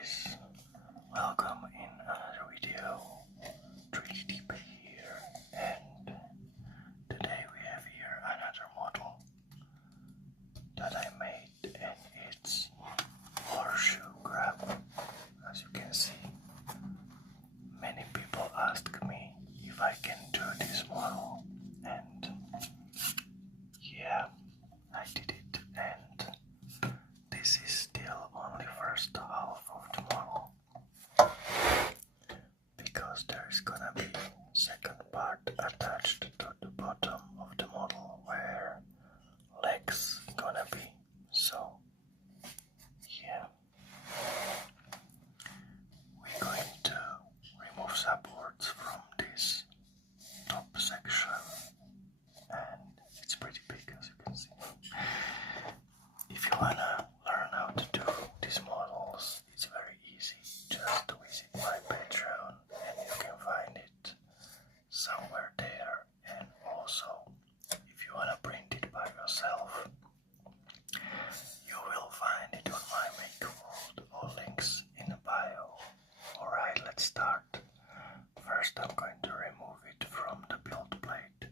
guys, welcome in another video. 3D Deep here, and today we have here another model that I made, and it's Horseshoe Crab. As you can see, many people ask me if I can do this model, and yeah, I did it, and this is still only first half of the model because there is gonna be second part attached to the bottom of the model where legs gonna be. So yeah, we're going to remove supports from this top section, and it's pretty big, as you can see. If you wanna learn how to do these models, it's very easy. Just visit my Patreon and you can find it somewhere there. And also, if you wanna print it by yourself, you will find it on my Make World. All links in the bio. Alright, let's start. First, I'm going to remove it from the build plate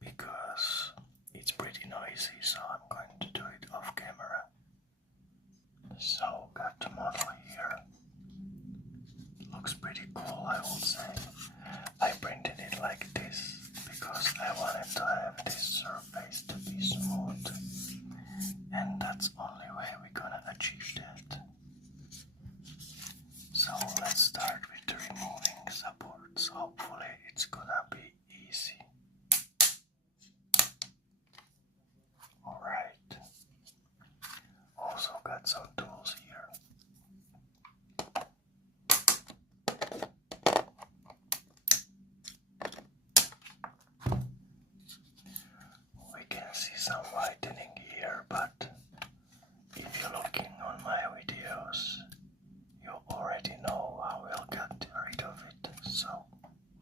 because it's pretty noisy, so I'm going to do it off camera. So, got the model here. Looks pretty cool, I would say. I printed it like this because I wanted to have this surface to be smooth, and that's the only way we're gonna achieve that. So let's start with removing supports. Hopefully it's gonna be easy. Alright. Also got some tools here. We can see some whitening here, but if you're looking on my videos, you already know how we'll get rid of it, so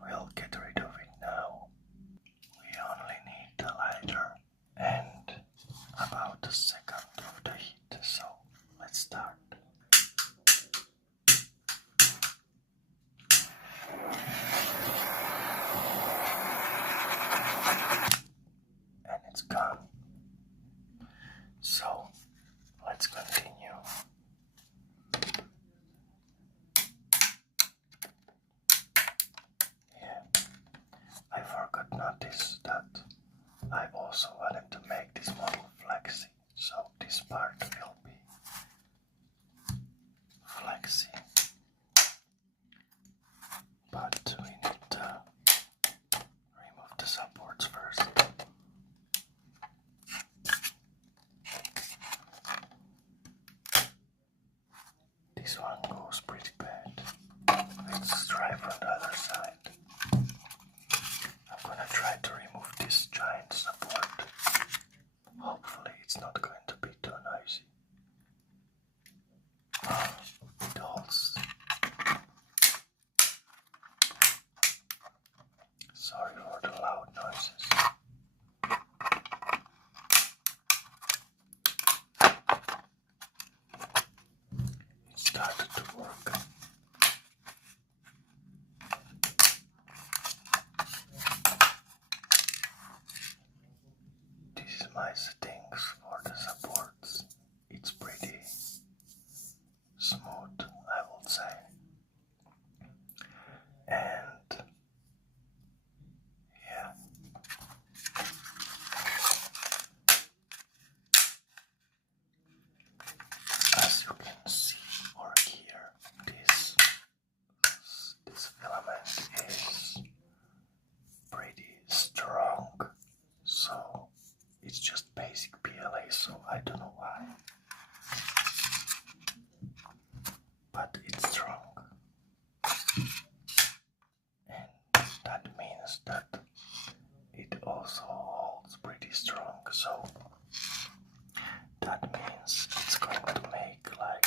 we'll get rid of it now. We only need the lighter and about a second of the heat, so let's start. And it's gone. So let's continue. Yeah, I forgot to notice that I also wanted to make this model flexy, so this part will be flexy. But we need to remove the supports first. This one goes pretty bad. Let's try from the other side. I'm gonna try to remove this giant support. Hopefully it's not going to be too noisy. It holds. Sorry for the loud noises. It started to work. This is my settings for the supports. It's pretty smooth, I would say. And yeah. As you can see or hear, this filament is pretty strong, so it's just basic PLA, so I don't know why, but it's strong, and that means that it also holds pretty strong, so that means it's going to make like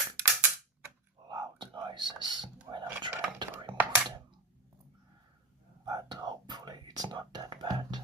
loud noises when I'm trying to remove them, but hopefully it's not that bad.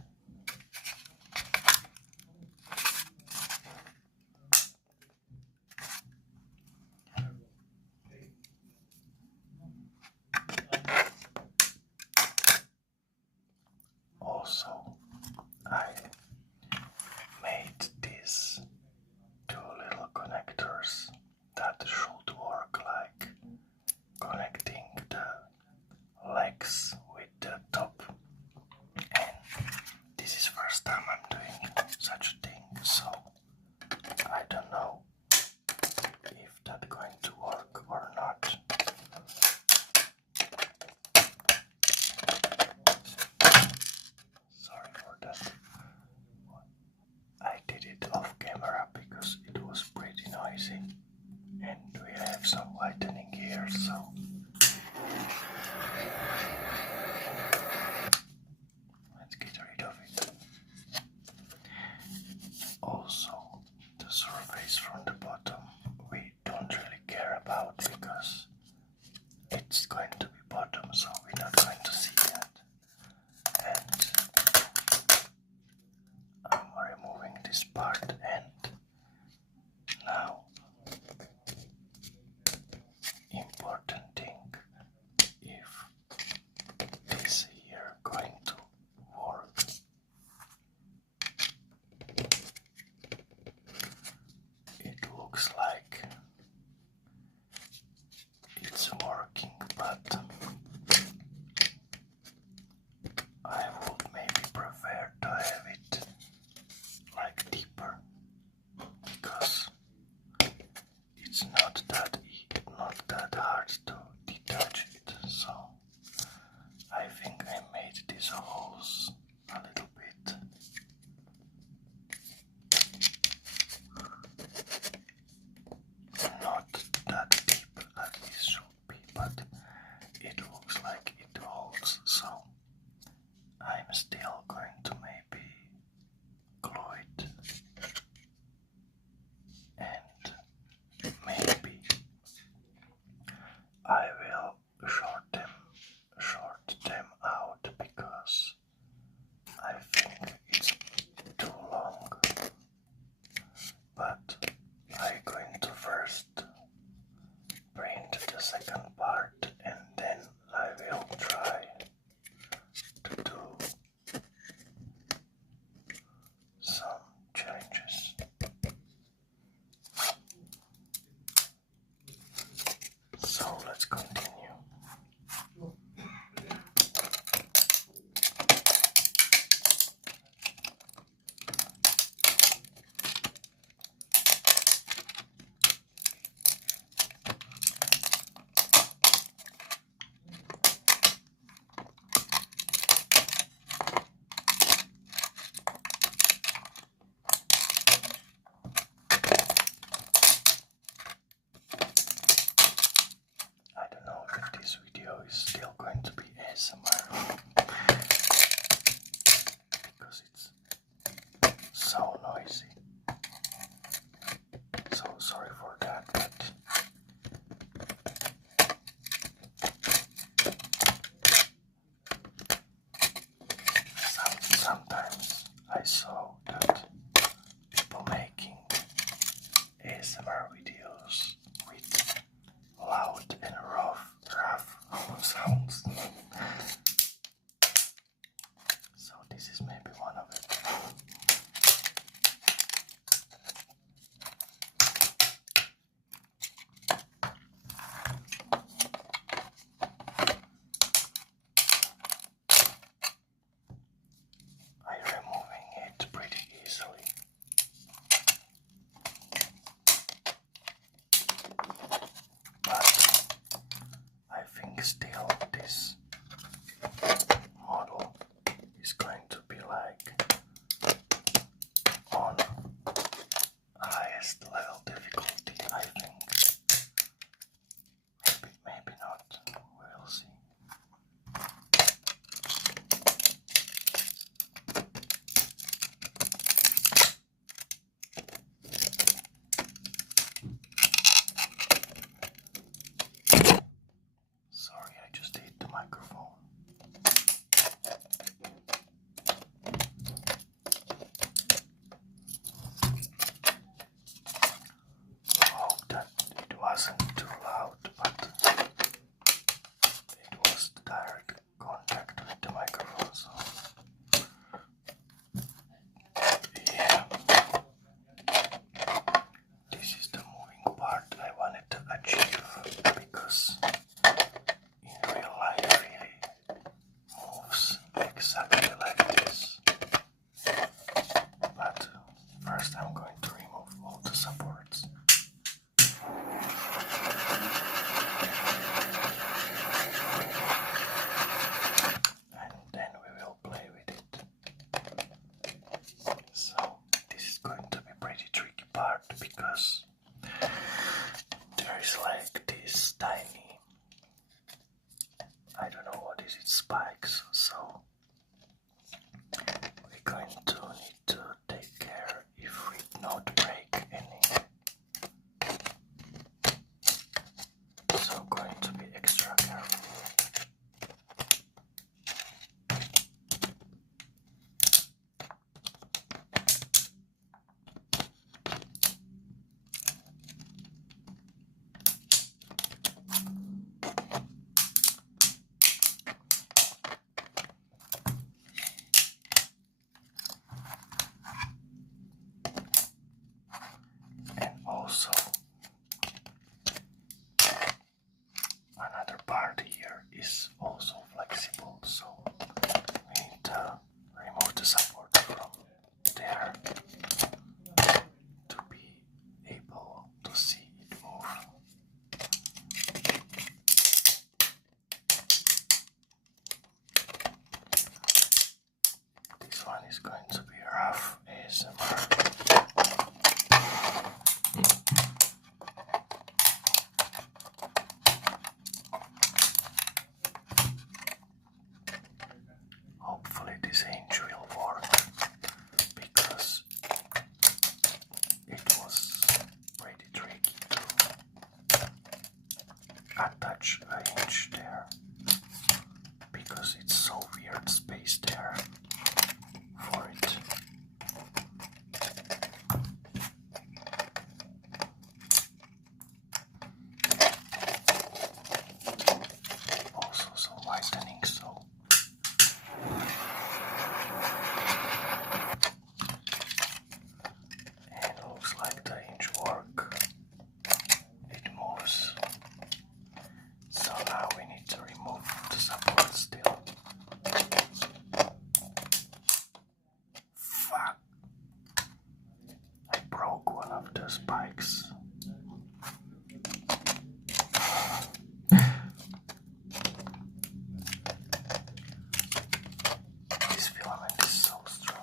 here, so let's get rid of it. Also, the surface from the bottom we don't really care about because it's going to be bottom, so we're not going to see that. And I'm removing this part, and now important thing, if this here going to work. It looks like it's working, but I would maybe prefer to have it like deeper, because it's not that hard to detach it. So I think I made these holes a little bit not that deep as this should be, but it looks like it holds, so I'm still going to maybe glue it, and maybe I will short them out because I think it's too long. But I'm going to first print the second part, and then I will try to do some changes. So let's continue. I don't know if this video is still going to be ASMR because it's so noisy. So sorry for that, but sometimes I saw that people making ASMR videos with loud and rough sounds. So this is maybe one of it. I'm removing it pretty easily. But I think still this model is going to be like on highest level difficulty, I think. Maybe not. We'll see. Sorry, I just hit the microphone. I hope that it wasn't too loud, but it was direct contact with the microphone, so yeah. This is the moving part I wanted to achieve, because in real life it really moves exactly like this. But first I'm going to remove all the supports. And then we will play with it. So this is going to be pretty tricky part because there is like this tiny I don't know what is it, spikes, so we're going to need to take care if we not break any. So going to be extra careful. And also another part here is also flexible, so we need to remove the support from there to be able to see it move. This one is going to be rough ASMR. Hopefully this hinge will work, because it was pretty tricky to attach a hinge there, because it's so weird space there for it. Also some whitening, so and looks like the hinge work. It moves. So now we need to remove the support still. Fuck! I broke one of the spikes. This filament is so strong.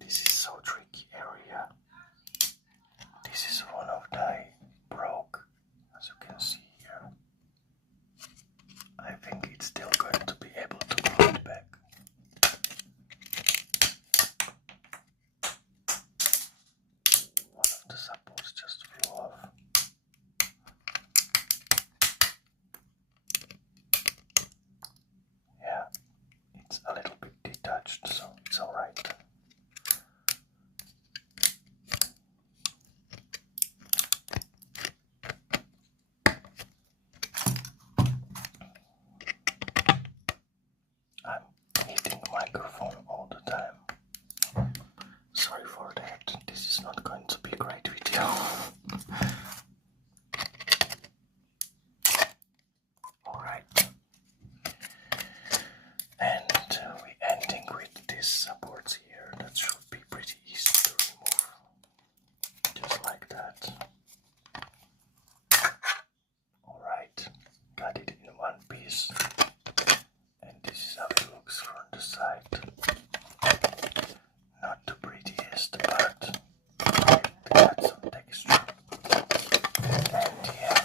This is so tricky area. This is one of the I broke, as you can see here. I think it's still going to be able to glue it back. One of the supports just flew off. Yeah, it's a little bit detached, so it's alright. I'm hitting the microphone all the time. Sorry for that. This is not going to be a great video. Alright. And we're ending with these supports here. That should be pretty easy to remove. Just like that. Alright. Got it in one piece. And this is how it looks from the side. Not the prettiest, but it got some texture. And yeah,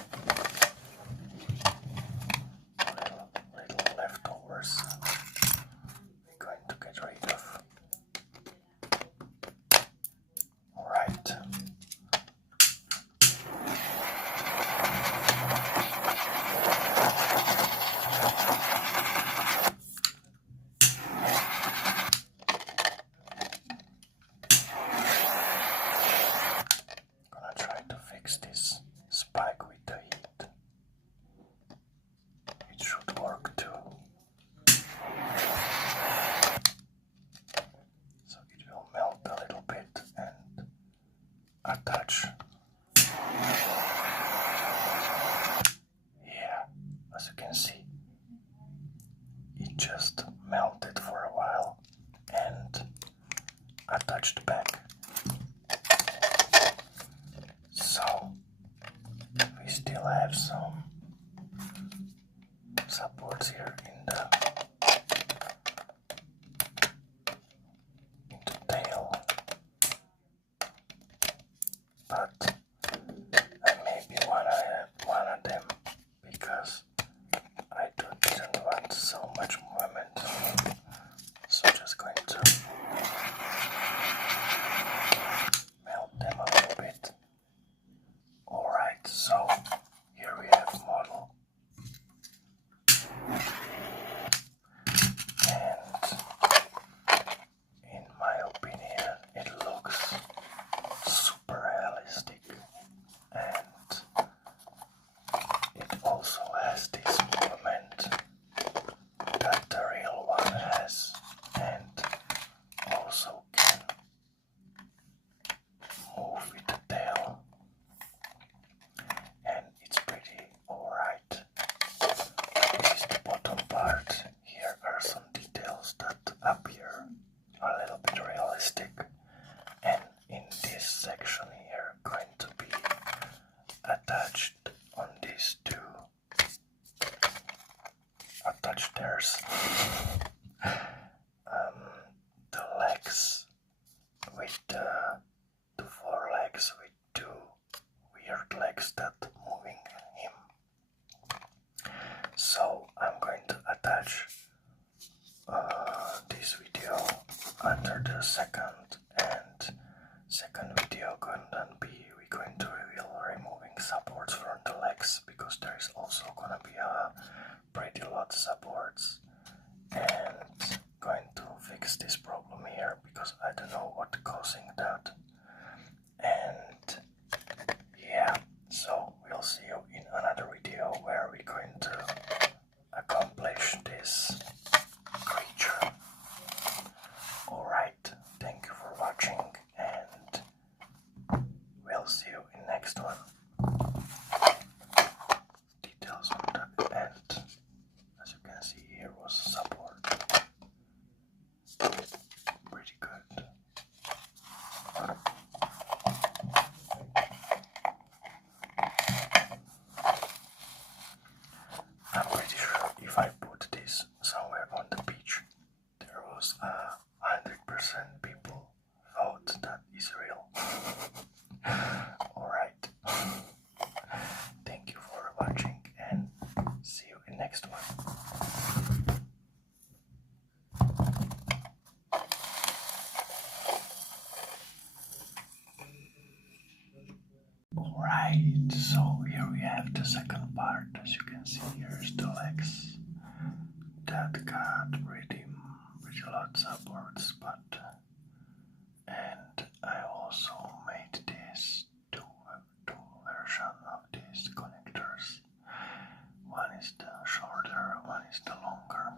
little leftovers we're going to get rid of. Alright. Gonna try to fix this spike with the heat. It should work too. So it will melt a little bit and attach. Yeah, as you can see, it just melted for a while and attached back. So we still have some supports here in the tail, but I maybe one of them because I didn't want so much movement, so just going to melt them a little bit. Alright, so here we have model, and in my opinion it looks super realistic, and it also has this movement that the real one has, and also can move with the tail, and it's pretty alright. This is the bottom part. Here are some details that appear a little bit realistic, and in this section here going to be attached on these two attachers the legs with the forelegs with two weird legs that moving him. So I'm going to attach this video under the second video gonna be we're going to reveal removing supports from the legs, because there is also gonna be a pretty lot supports, and going to fix this problem here because I don't know what causing that. And yeah, so we'll see you in another video where we're going to accomplish this creature. Alright, thank you for watching, and we'll see you in next one. Details on the end, as you can see here, was support. Pretty good. I'm pretty sure if I put this somewhere on the beach, there was 100% people thought that is real. Alright. Thank you for watching, and see you in next one. Alright, so here we have the second part. As you can see, here's the legs that got pretty lots of supports, but and I also made this two version of these connectors. One is the shorter, one is the longer.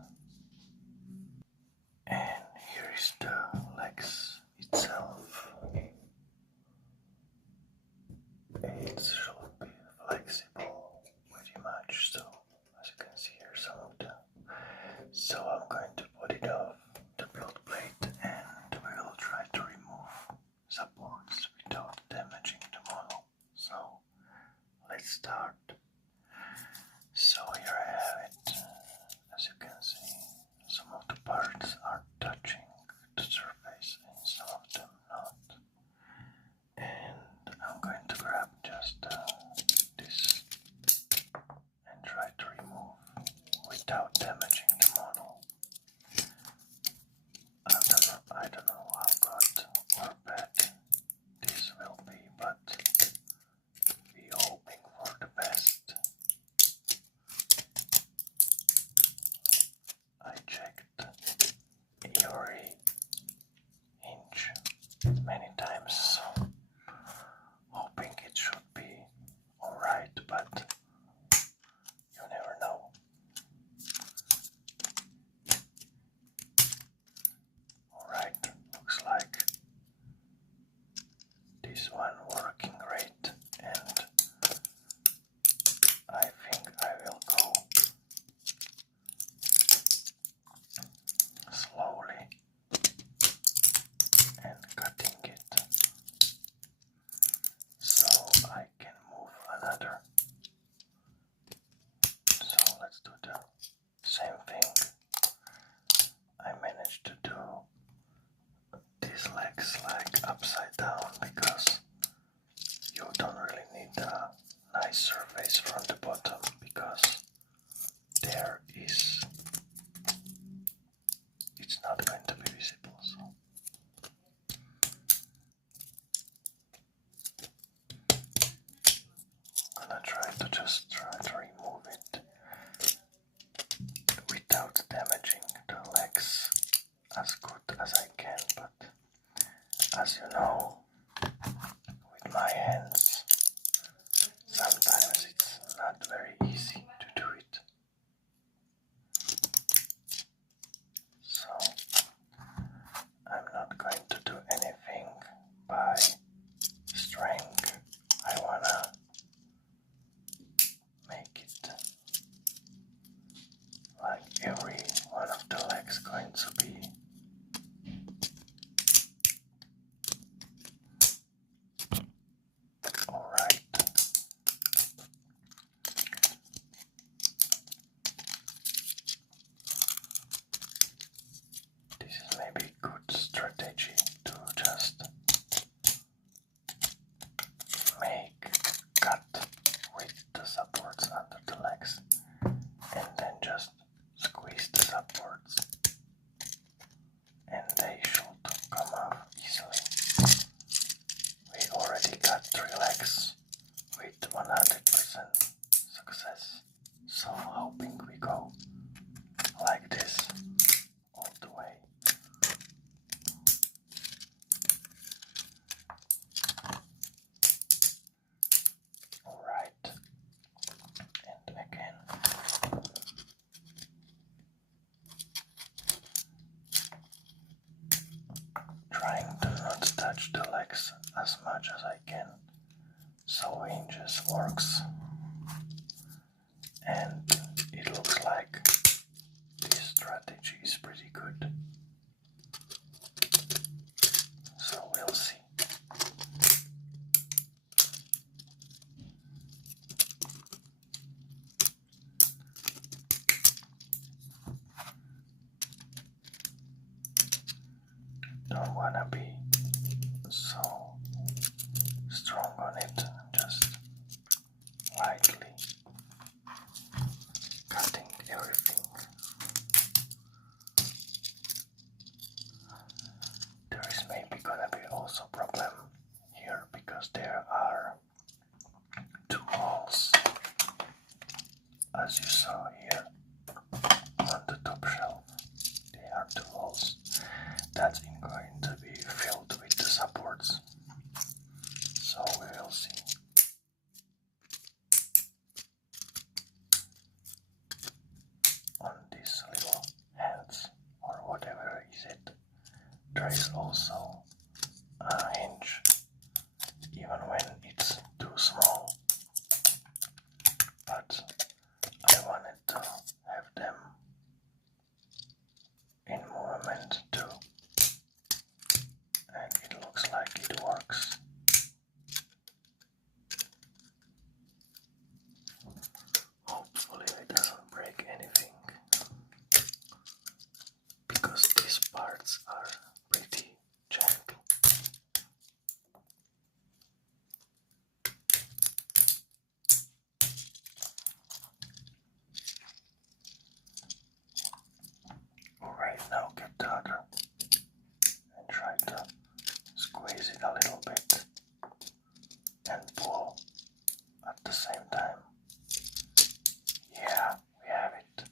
And here is the legs itself. It should be flexible pretty much, so as you can see here some of them. So I'm going to put it off the build plate, and we will try to remove supports without damaging the model. So let's start. So here I have it. As you can see, some of the parts are touching the surface and some of them not. And I'm going to grab just this and try to remove without damaging the model. I don't know how good or bad this will be, but we're hoping for the best. I checked every inch many times, hoping it should be alright, but you never know. Alright, looks like this one working great, and I think I will go slowly and cutting it so I can move another nice surface from the bottom because there is, it's not going to be visible. So I'm gonna try to remove it without damaging the legs as good as I can, but as you know, with my hands, sometimes it's not very easy to do it. So I'm not going to do anything by strength. I wanna make it like every one of the legs going to be alright. This is maybe a good strategy to just make cut with the supports under the legs and then just squeeze the supports and they should come off easily. We already got 3 legs with 100% success, so hoping we go like this all the way. Alright, and again, trying to not touch the legs as much as I can, so hinges works, and it looks like this strategy is pretty good, so we'll see. Don't wanna be so strong on it, just lightly cutting everything. There is maybe gonna be also problem here because there are 2 holes, as you saw here on the top shelf. There are 2 holes. That's going to be filled with the supports, so we will see. On these little hands or whatever is it, there is also a hinge, even when it's too small, but I wanted to have them in movement too, and it looks like it works. Hopefully it doesn't break anything, because these parts are pretty gentle. Alright, now get the other and try to squeeze it a little bit and pull at the same time. Yeah, we have it.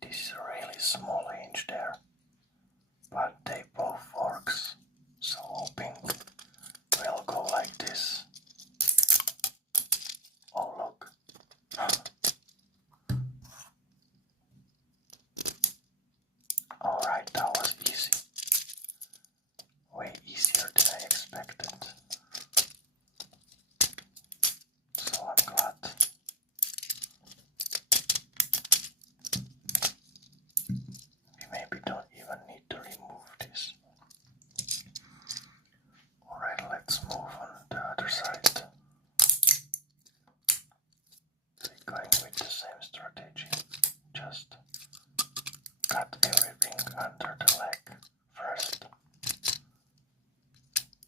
This is a really small hinge there, but they both works, so hoping we'll go like this. Oh look. Alright, that was easy. Way easier than I expected. So I'm glad. We maybe don't even need to remove this. Alright, let's move on the other side. We're going with the same strategy. Just cut everything under the leg first.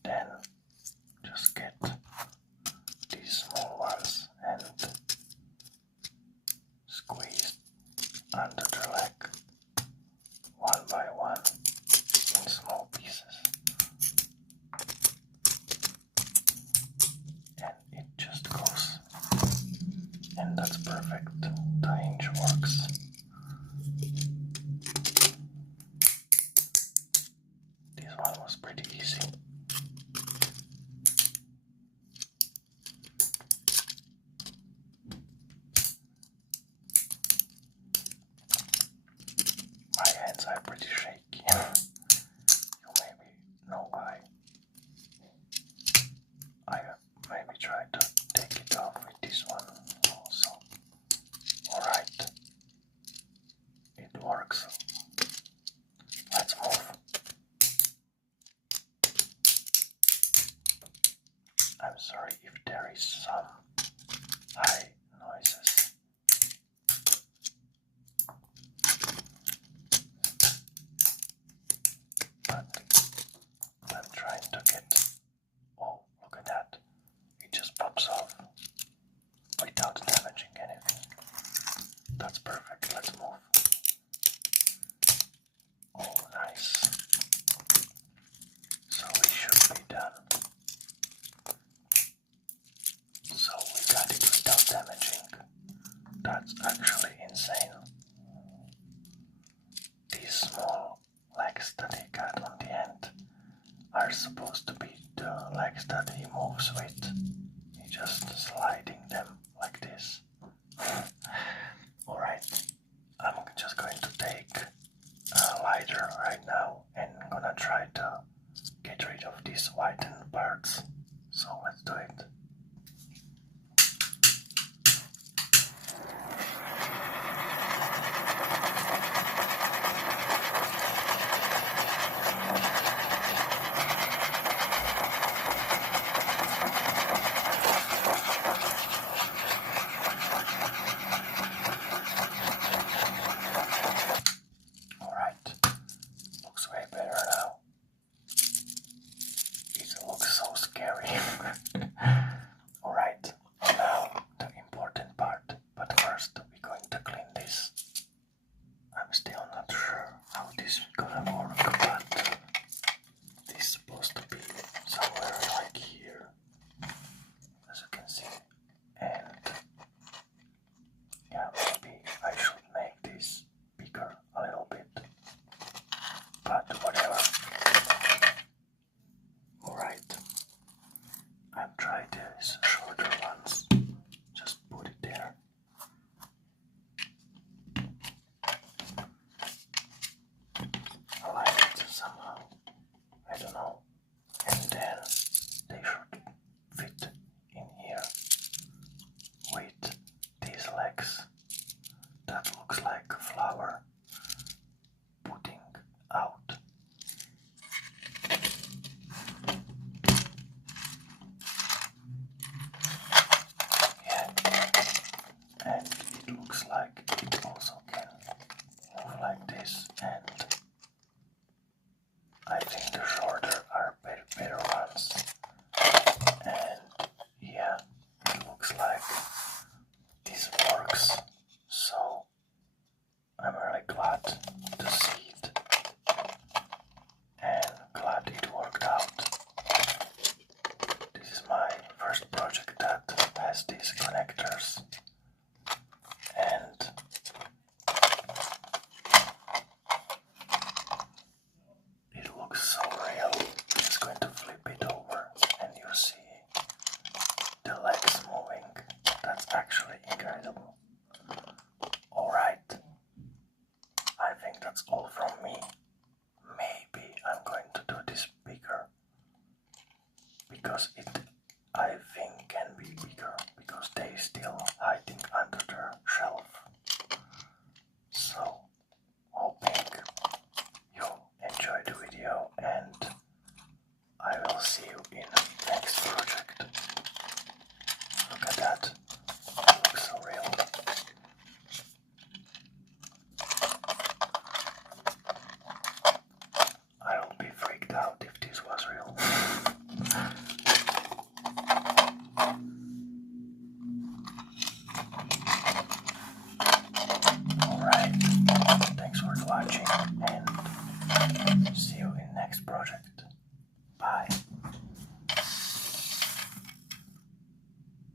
Then just get these small ones and and that's perfect. The hinge works. This one was pretty easy. My hands are pretty shaky. You maybe know why. I maybe try to take it off with this one also. Alright. It works. Let's move. I'm sorry if there is some high noises. But I'm trying to get... Oh, look at that. It just pops off without damaging anything. That's perfect. Let's move. Oh, nice. So we should be done. So we got it without damaging. That's actually insane. These small legs that he got on the end are supposed to be the legs that he moves with. He's just sliding them like this. Alright, I'm just going to take a lighter right now and I'm gonna try to get rid of these whitened parts. So let's do it. Alright, now the important part, but first we're going to clean this. I'm still not sure how this is gonna work, but this is supposed to be somewhere like here, as you can see, and yeah, maybe I should make this bigger a little bit, but whatever. Alright. I've tried these shorter ones. Just put it there. I like it somehow. I don't know. And then they should fit in here with these legs. That looks like a flower putting out. And it looks like it also can move like this, and I think the shorter are better ones. And yeah, it looks like this works, so I'm really glad to see it and glad it worked out. This is my first project that has these connectors. And it looks so real. I'm just going to flip it over and you see the legs moving. That's actually incredible. Alright, I think that's all from me. Maybe I'm going to do this bigger, because it, I think, can be bigger, because they still hiding under the shelf. So, hoping you enjoy the video, and I will see you in the next project. Look at that, it looks so real. I would be freaked out if this was real. Alright, thanks for watching and see you in the next project.